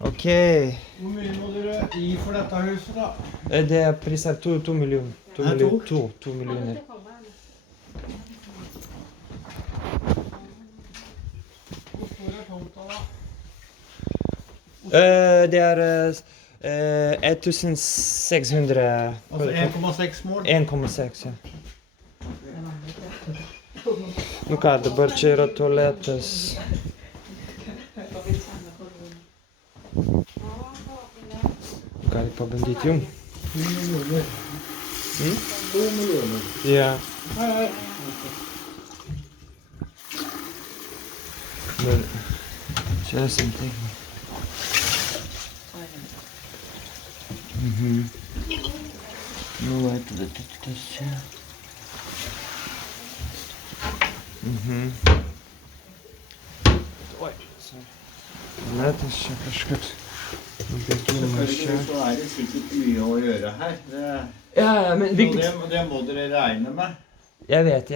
Ok. Hvor mye må dere gi for dette huset, da? Det er priser 2 millioner. 2 Hæ, millioner. to? 2 millioner. Hvor stor er tomta, da? Det er 1600. Altså 1,6 mål? 1,6, ja. Nu kā, dabar čia yra tualetas. Gali pabandyti jum? 2 millioner. 2 millioner. Ja. Men čia esam taip. Nu, va, tada tas čia. Oi, sorry. Tualetas čia kažkoks. Nubėgimas čia. Så er det sikkert mye å gjøre her. Ja, men Så viktigst... det må dere regne med. Jeg vet.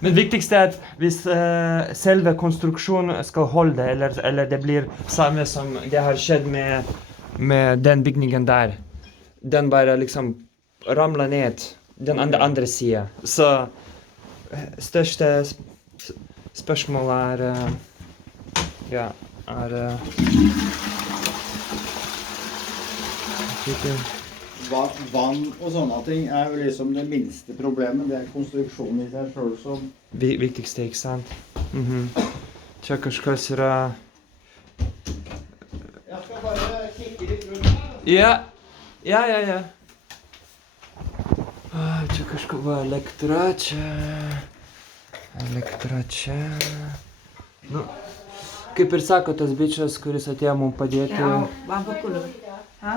Men viktigst er at hvis selve konstruksjonen skal holde, eller det blir samme som det har skjedd med den bygningen der. Den bare liksom ramler ned, den andre siden. Så største spørsmålet er Vann og sånne ting er jo liksom det minste problemet. Det er konstruksjonen i seg selv som... Viktigste, ikke sant? Čia kažkas yra... Jeg skal bare kikke litt rundt her. Ja. Čia kažkokia va, elektra čia. Nu, kaip ir sako tas bičias, kuris atėjo mums padėti. Vang pakuliu. Ha?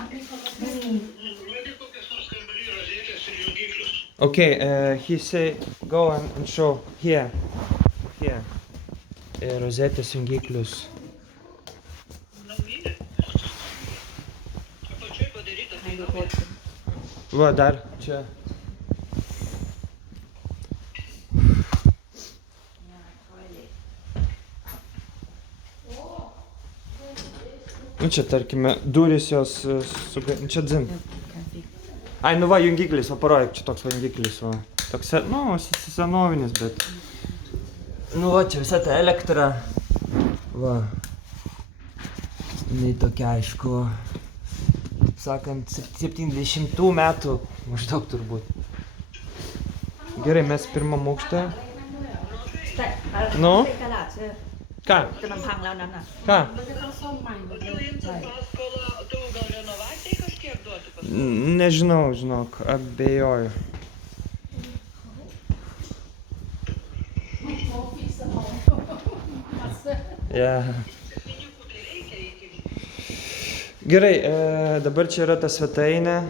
Okay, he say go and show here. Rozetės jungiklius. Va, dar čia. Nu čia, tarkime, durys jos čia dzin. Ai, nu va, jungiklis, va, parodyk, čia toks va jungiklis, va. Toks, nu, senovinis, bet... Nu va, čia visa ta elektra. Va. Jinai tokia, aišku, kaip sakant, 70 metų, maždaug turbūt. Gerai, mes pirmam aukšte. Nu? Ką?จะมันพังแล้วนั้นน่ะ Ką? มันจะต้องซ่อมใหม่หมดเลยใช่ Nežinau, žinok, abejoju. Ja. Gerai, dabar čia yra ta svetainė.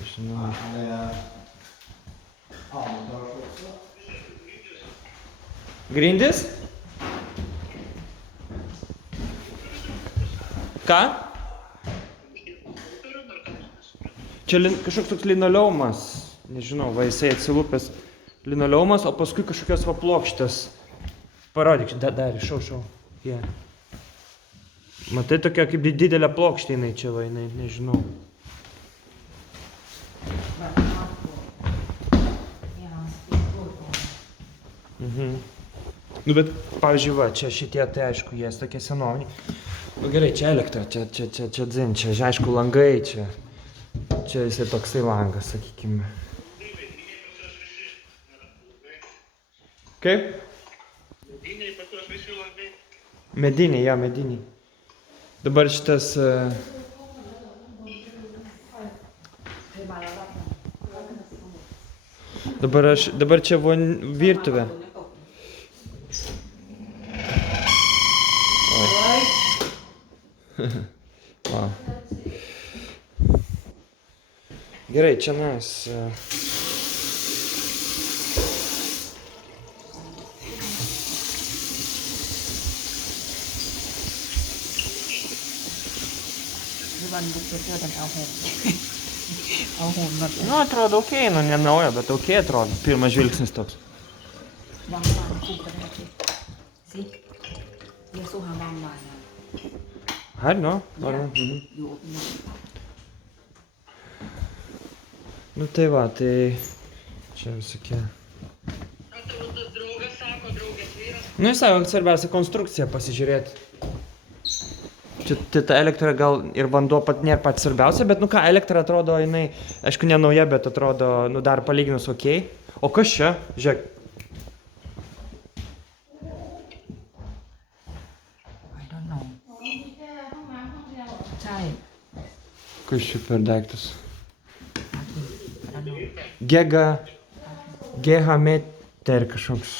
Nežinau. Grindis? Ką? Čia kažkoks toks linoleumas. Nežinau, va jisai atsilupęs linoleumas, o paskui kažkokios va plokštės. Parodyk, dar, šau. Yeah. Matai, tokia kaip didelė plokštė jinai čia va, jinai, nežinau. Nu, bet, pavyzdžiui, va, čia šitie, tai aišku, jie tokie senoviniai. Nu, gerai, čia elektra, čia dzin, čia, aišku, langai, čia jisai toksai langas, sakykime. Kaip? Mediniai, pas kuriuos visi langai. Mediniai, ja, mediniai. Dabar šitas... Dabar čia virtuvė. Wow. Gerai, čia nas.วันบุกไปเที่ยวกันเอาหก หุ่นแบบ Nu, atrodo ok, nu ne nauja, bet ok atrodo. Pirmas žvilgsnis toks. วางบานคู่กันได้สิเดี๋ยวสู้หาวางบานนะ Her, nu? Ar, mhm. อยู่อบอุ่น Nu tai va, tai čia visokie. Tavo tas draugas sako, draugės vyras. Nu, jis sako, kad svarbiausia konstrukcija pasižiūrėti. Čia tai ta elektra gal ir vanduo pat nėra pats svarbiausia, bet nu ką, elektra atrodo, jinai, aišku, ne nauja, bet atrodo, nu dar palyginus ok. O kas čia? Žiūrėk. I don't know ใช่ Kas čia per daiktas? I don't know Gigameter kažkoks.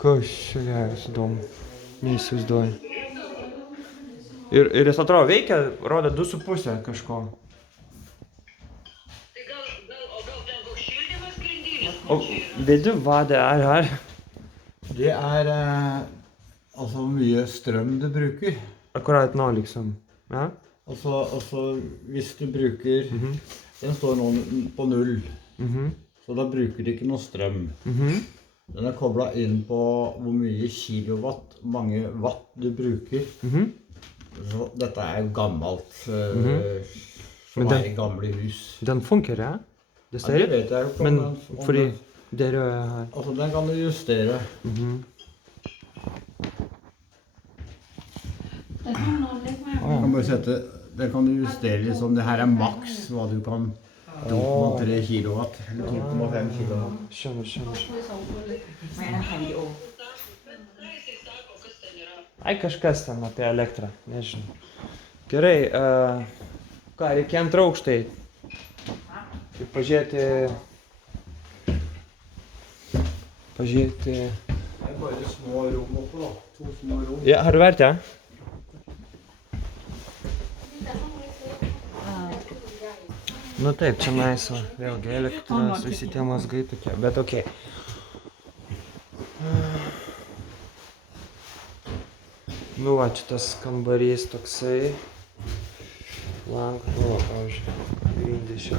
Kas čia geras, įdomu. Neįsivaizduoju. Ir jis atrodo veikia, rodo 2,5 kažko. Tai gal ten koks šildymas grindinės? O vet du hva det er her? Det er altså hvor mye strøm du bruker. Akkurat nå, liksom. Ja? Altså hvis du bruker, den står nå på 0, så da bruker du ikke noe strøm. Den er koblet inn på hvor mye kilowatt, mange watt du bruker. Så dette er jo gammelt, som Men er i gamle hus. Den funker, ja? Det Ja, ser det ut. vet jeg jo ikke Men om fordi den- det røde her. Altså den kan du justere. แต่ห้องนอนเล็กมาก Du kan bare sette, den kan du justere liksom, det her er maks hva du kan, 2,3 kilowatt, eller 2,5 kilowatt. Skjønner. คุย2 คนเลย ไม่นั่นถ่ายวิดีโอ Na, jisai sako, kas ten yra. Ai, kažkas ten apie elektrą, nežinau. Gerai, ką, reikia antrą aukštą eit. Ir pažiūrėti... Det er bare små rom oppe da, 2 små rom. Ja, har du vært, ja? มีแต่ห้องเล็ก Nu taip, čia nais, va, vėlgi elektros, visi tie mazgai tokie, bet okei. Nu va, čia tas kambarys toksai. Langas, nu va, pavyzdžiui, grindys čia.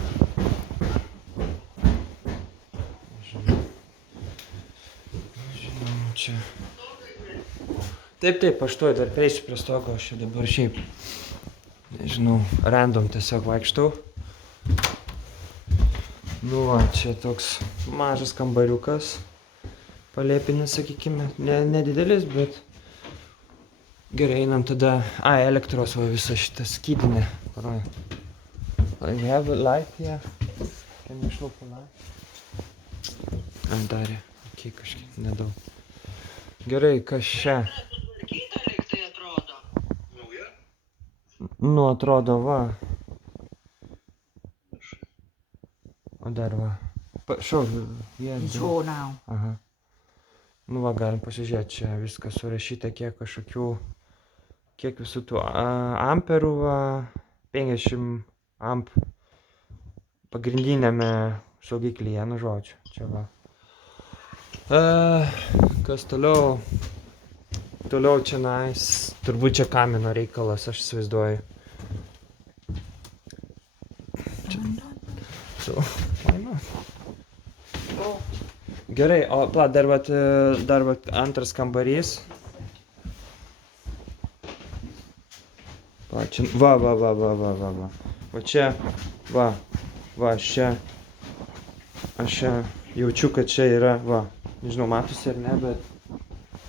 Žinau, čia. Taip, aš tuoj dar prieisiu prie stogo, aš čia dabar šiaip, nežinau, random tiesiog vaikštau. Nu va, čia toks mažas kambariukas, palėpinis, sakykime, nedidelis, bet gerai, einam tada, elektros va visa šita skydinė. I have a light here. Can you show a light? Darė, okei, kažkiek nedaug. Gerai, kas čia? Tvarkyta lyg tai atrodo. Nauja? Nu, atrodo, va. O dar va. Šau, jie. มีโชว์นาว Aha. Nu va, galim pasižiūrėti, čia viskas surašyta, kiek kažkokių, kiek visų tų amperų, va, 50 amp pagrindinėme saugiklyje, nu žodžiu, čia va. Kas toliau? Toliau čia nais, turbūt čia kamino reikalas, aš įsivaizduoju. So, why not? Gerai, o dar vat antras kambarys. Va, čia, va. Va čia, va, čia. Aš čia jaučiu, kad čia yra, va. Nežinau, matosi ar ne, bet...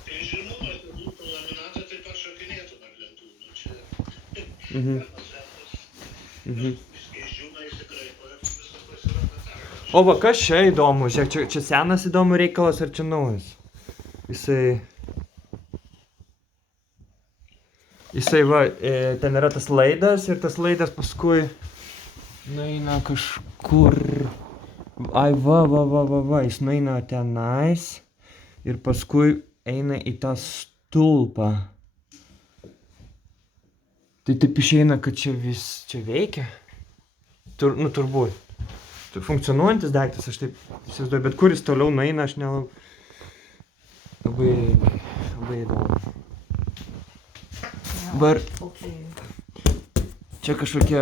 Tai žinoma, kad būtų laminatą, tai pašokinėtų ant lentų. Nu čia... Išdžiūna įsikraipo ir viskas pasiranda tą. O va, kas čia įdomu? Žiūrėk, čia senas įdomu reikalas ar čia naujas? Jisai va, ten yra tas laidas ir tas laidas paskui nueina kažkur. Ai, va, jis nueina tenais ir paskui eina į tą stulpą. Tai taip išeina, kad čia veikia. Nu, turbūt. Tai funkcionuojantis daiktas, aš taip įsivaizduoju, bet kuris toliau nueina, aš labai įdomu. Dabar čia kažkokie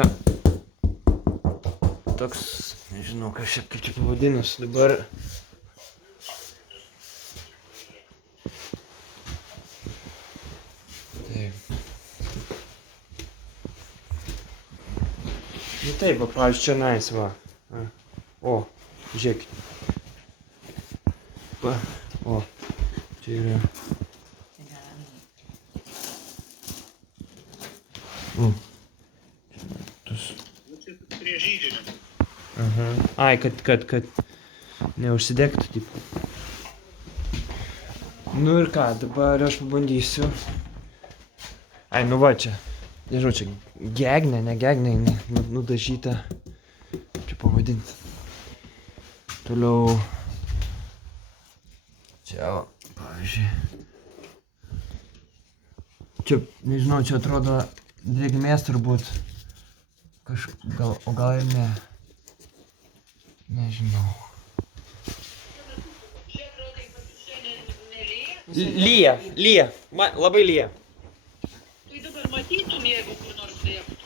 toks, nežinau, kaip čia pavadinus, dabar. Taip. Nu taip, va, pavyzdžiui, čia nais, va. O, žiūrėkit. O, čia yra. Prie žydinio. Aha. Ai, kad neužsidegtų, taip. Nu ir ką, dabar aš pabandysiu. Ai, nu va čia. Nežinau, čia gegnė, ne gegnė, nudažyta. Čia pavadinti. Toliau. Čia, pavyzdžiui. Čia, nežinau, čia atrodo drėgmės turbūt. O gal ir ne. Nežinau. Lyja. Labai lyja. Tai dabar matytum, jeigu kur nors lieptų.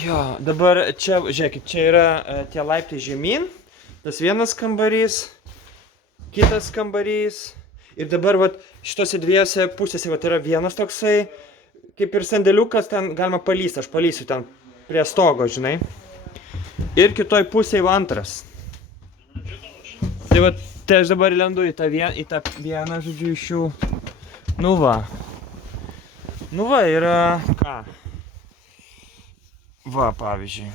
Jo, dabar čia, žiūrėkit, čia yra tie laiptai žemyn. Tas vienas kambarys, kitas kambarys. Ir dabar vat šitose dviejose pusėse vat yra vienas toksai, kaip ir sandėliukas, ten galima palysti, aš palysiu ten prie stogo, žinai. Ir kitoj pusėje va antras. Tai va, tai aš dabar lendu į tą vieną, žodžiu, iš jų. Nu va, yra ką? Va, pavyzdžiui.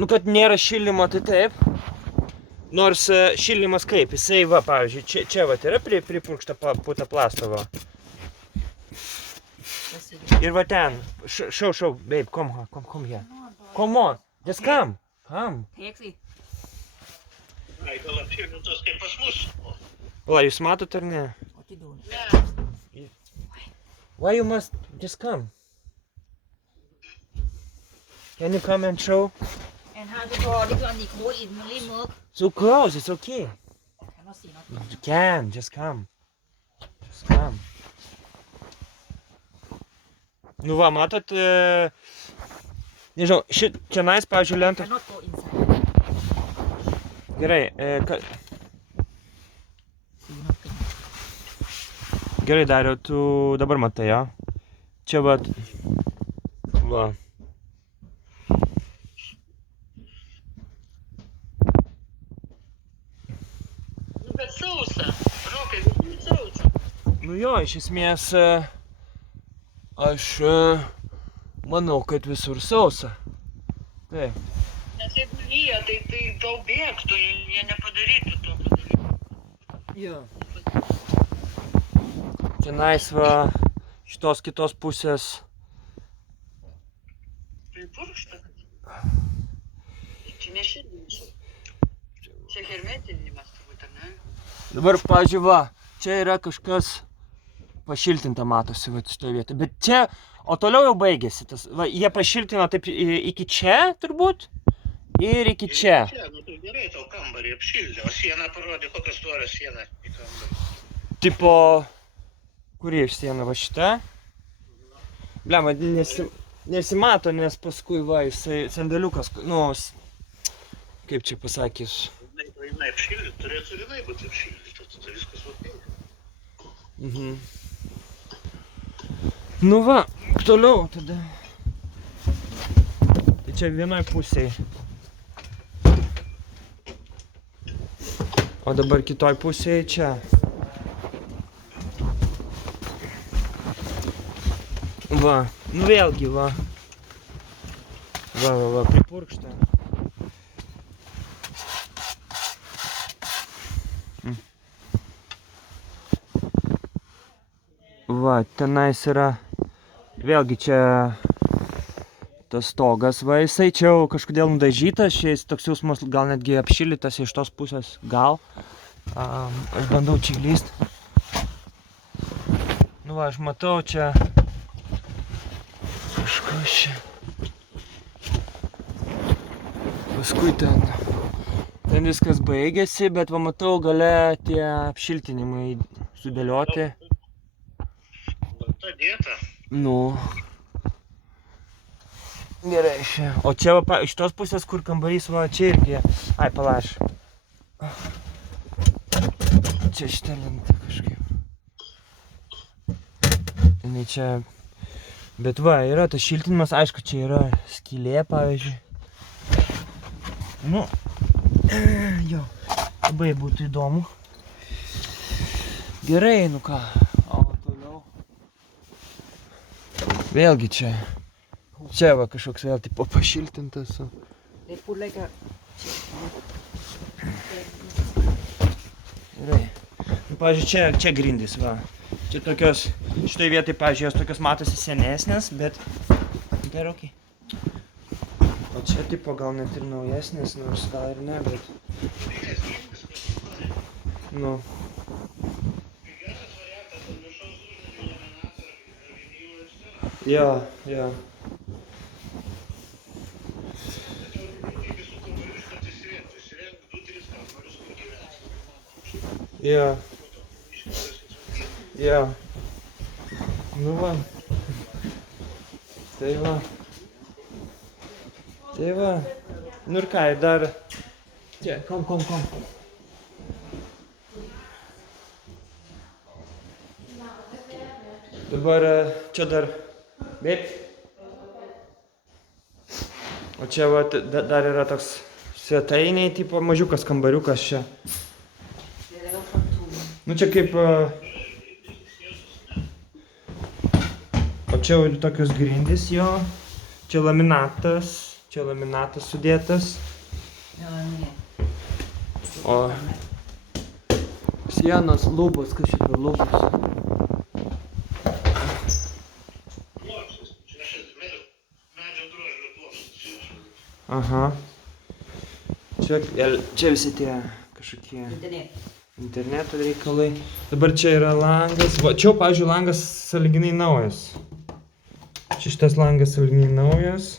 Nu, kad nėra šildymo, tai taip. Nors šildymas kaip, jisai va, pavyzdžiui, čia va, yra pripurkšta puta plasto, va. Ir va ten, show, babe, come here. Come on, just come. Teksi. Ai, gal apšildytas kaip pas mus? Pala, jūs matot ar ne? O atiduodu. Ne. Why you must just come? Can you come and show? And how to draw this one, go in really work. So close, it's okay. Cannot see, not You can, just come. Just come. Nu va, matot, nežinau, čia nais, pavyzdžiui, lenta. cannot go inside. Gerai, See, not good. gerai Dariau, tu dabar matai, jo? Čia va. Nu, bet sausa. Rokai, sausa. Nu jo, iš esmės, aš manau, kad visur sausa. Taip. Nes jeigu lyja, tai daug bėgtų, jie nepadarytų to padaryti. Jo. Čia nais va, šitos kitos pusės. Tai purkšta. Čia nešildymas. Čia hermetinimas turbūt, ar ne? Dabar, pavyzdžiui, va, čia yra kažkas pašiltinta, matosi, va, šitoje vietoje. Bet čia, o toliau jau baigėsi tas, va, jie pašiltino taip iki čia, turbūt, ir iki čia. Nu tai gerai, tau kambarį apšildė, o sieną parodė, kokios storos siena į kambarį. Tipo, kuri iš siena, va šita? Blema, nesimato, nes paskui, va, jisai sandėliukas, nu, kaip čia pasakys. Jinai apšildė, turėtų ir jinai būti apšildyta, tada viskas ok. Mhm. Nu va, toliau tada. Tai čia vienoj pusėje. O dabar kitoj pusėje čia. Va, nu vėlgi va. Va, pripurkšta. Va, tenais yra, vėlgi čia tas stogas, va, jisai čia jau kažkodėl nudažytas, šiais toks jausmas gal netgi apšildytas iš tos pusės, gal. Aš bandau čia įlyst. Nu va, aš matau čia kažkas čia. Paskui ten viskas baigėsi, bet va matau gale tie apšiltinimai sudėlioti. Ta dieta. Nu. Gerai, čia. O čia va, iš tos pusės, kur kambarys, va, čia irgi. Ai, palaš. Čia šitą lentą kažkaip. Jinai čia... Bet va, yra tas šiltinimas, aišku, čia yra skylė, pavyzdžiui. Nu, jo, labai būtų įdomu. Gerai, nu ką. O toliau. Vėlgi čia. Čia va kažkoks vėl tipo pašiltintas. Dei pure che... Gerai. Nu, pavyzdžiui, čia grindys, va. Čia tokios, šitoj vietoj, pavyzdžiui, jos tokios matosi senesnės, bet... Gerai, okei. O čia tipo gal net ir naujesnės, nors gal ir ne, bet... Nu. Jo, jo. Jo. Jo. Nu va. Tai va. Tai va. Nu ir ką, ir dar... Čia, kom. Dabar čia dar... Taip. O čia va, dar yra toks svetainiai, tipo mažiukas kambariukas čia. Nu čia kaip... O čia jau tokios grindys jo. Čia laminatas sudėtas. O sienos, lubos, kas čia per lubos? Aha. Čia visi tie kažkokie interneto reikalai. Dabar čia yra langas. Va, čia, pavyzdžiui, langas sąlyginai naujas. Čia šitas langas sąlyginai naujas.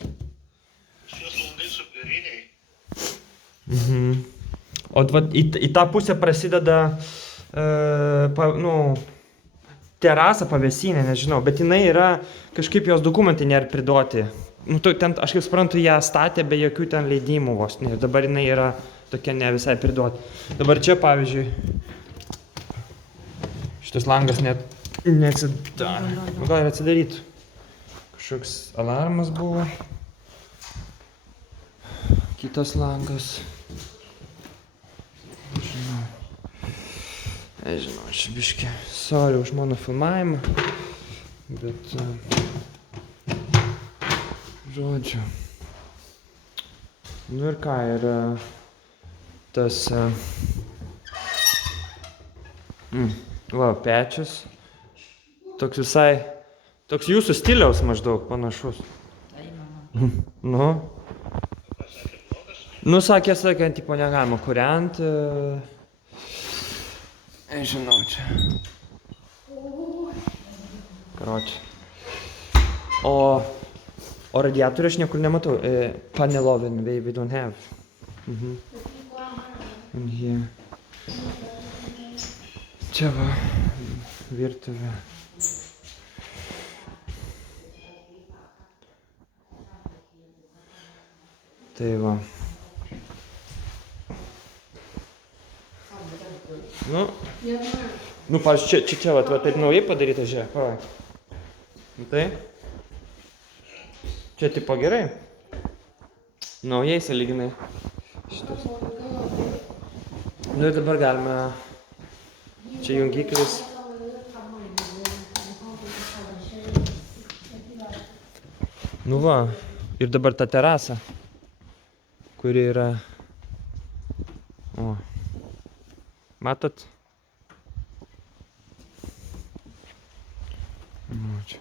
Šios langai superiniai. O va, į tą pusę prasideda, terasa, pavėsinė, nežinau, bet jinai yra, kažkaip jos dokumentai nėra priduoti. Nu, ten, aš kaip suprantu, ją statė be jokių ten leidimų vos, ir dabar jinai yra tokia ne visai priduoti. Dabar čia, pavyzdžiui, šitas langas net neatsidaro. Nu, gal ir atsidarytų. Kažkoks alarmas buvo. Kitas langas. Nežinau, čia biškį, sorry už mano filmavimą, bet, žodžiu. Nu ir ką, ir tas, va, pečius, toks visai, toks jūsų stiliaus maždaug panašus. Nu, sakė, tipo, negalima kūrent. Nežinau, čia. Karoči. O radiatorių aš niekur nematau. Panel oven, we don't have. And here. Čia va, virtuvė. Tai va. Nu, pavyzdžiui, čia va, taip naujai padaryta, žiūrėk, pavyzdžiui. Tai? Čia tipo gerai. Naujai sąlyginai. Šitas. Nu ir dabar galime... Čia jungiklis. Nu va, ir dabar ta terasa, kuri yra... O. Matot? Nu, čia.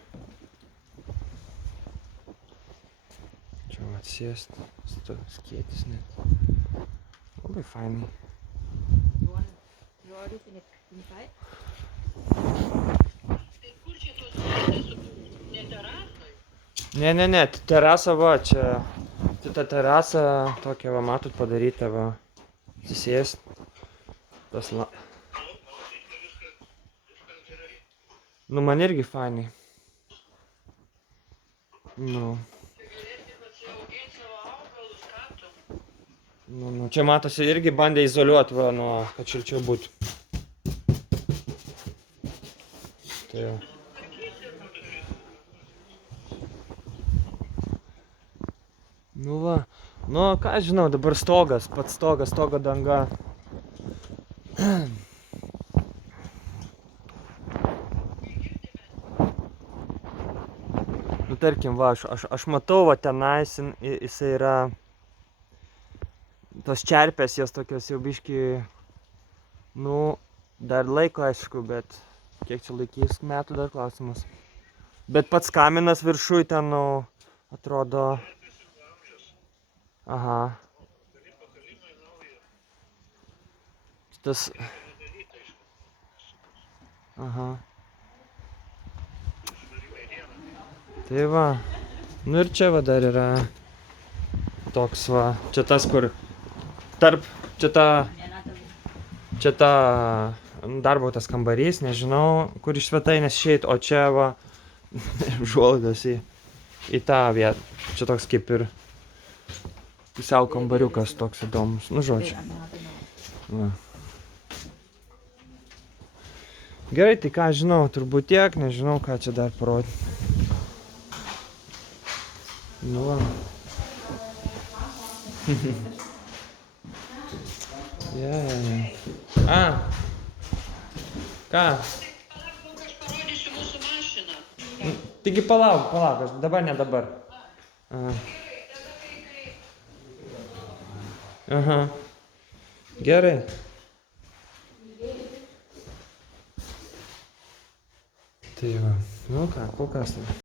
Čia va atsėst, skėtis net. Labai fainai. Tai kur čia tos vietos? Ne terasai? Ne, terasa va, čia. Tai ta terasa tokia va, matot, padaryta va. Atsisėst. Tas la... Nu, man irgi fainai. Nu. Nu, čia matosi irgi bandė izoliuoti, va, nuo, kad šilčiau būtų. Tai jau. Nu va, nu ką aš žinau, dabar stogas, pats stogas, stogo danga. Nu tarkim, va, aš matau, va tenais, jisai yra, tos čerpės, jos tokios jau biški, nu, dar laiko aišku, bet kiek čia laikys metų dar klausimas. Bet pats kaminas viršui ten, nu, atrodo. Aha. Tas. Aha. Tai va. Nu ir čia va dar yra toks va. Čia tas, kur tarp. Čia ta darbo tas kambarys, nežinau, kur iš svetainės išeit, o čia va užuolaidos į tą vietą. Čia toks kaip ir pusiau kambariukas toks įdomus. Nu žodžiu. Va. Gerai, tai ką žinau, turbūt tiek, nežinau ką čia dar parodyti. Nu va. A. Ką? Aš parodysiu mūsų mašiną. Taigi palauk, aš dabar, ne dabar. Aha. Gerai. Tai va, nu ką, kol kas.